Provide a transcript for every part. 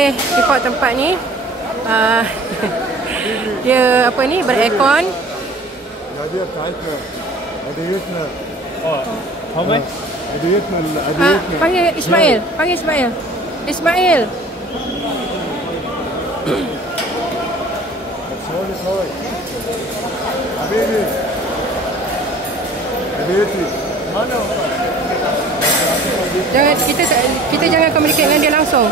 Report tempat ni dia apa ni, beraircon. Dia taitna. Ada yutna. Oh, how much? Ada yutna. Panggil Ismail. Panggil Ismail. Ismail. Sorry. Habibi. Ada yutna. Mana? Jangan kita jangan communicate dengan dia langsung.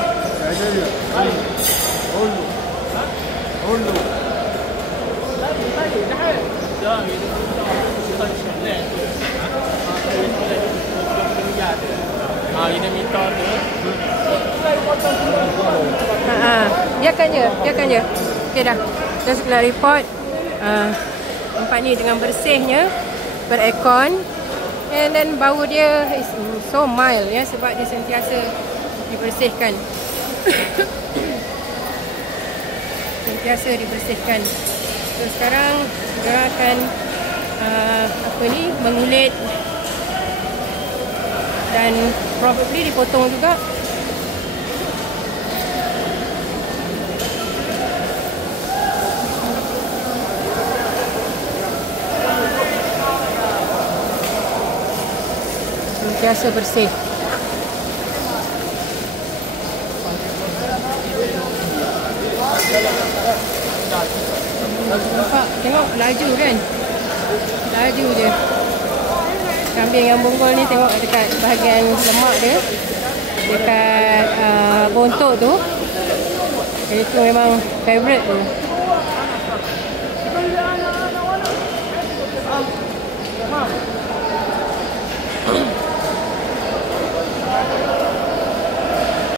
Biarkan je. Okey dah. Kita nak report tempat ni dengan bersihnya, beraircon. And then bau dia is so mild ya, sebab dia sentiasa dibersihkan. So sekarang dia akan mengulit dan probably dipotong juga. Sentiasa bersih. Nampak, tengok laju kan? Laju je. Kambing yang bonggol ni tengok dekat bahagian lemak dia, dekat bontot tu. Itu memang favourite tu.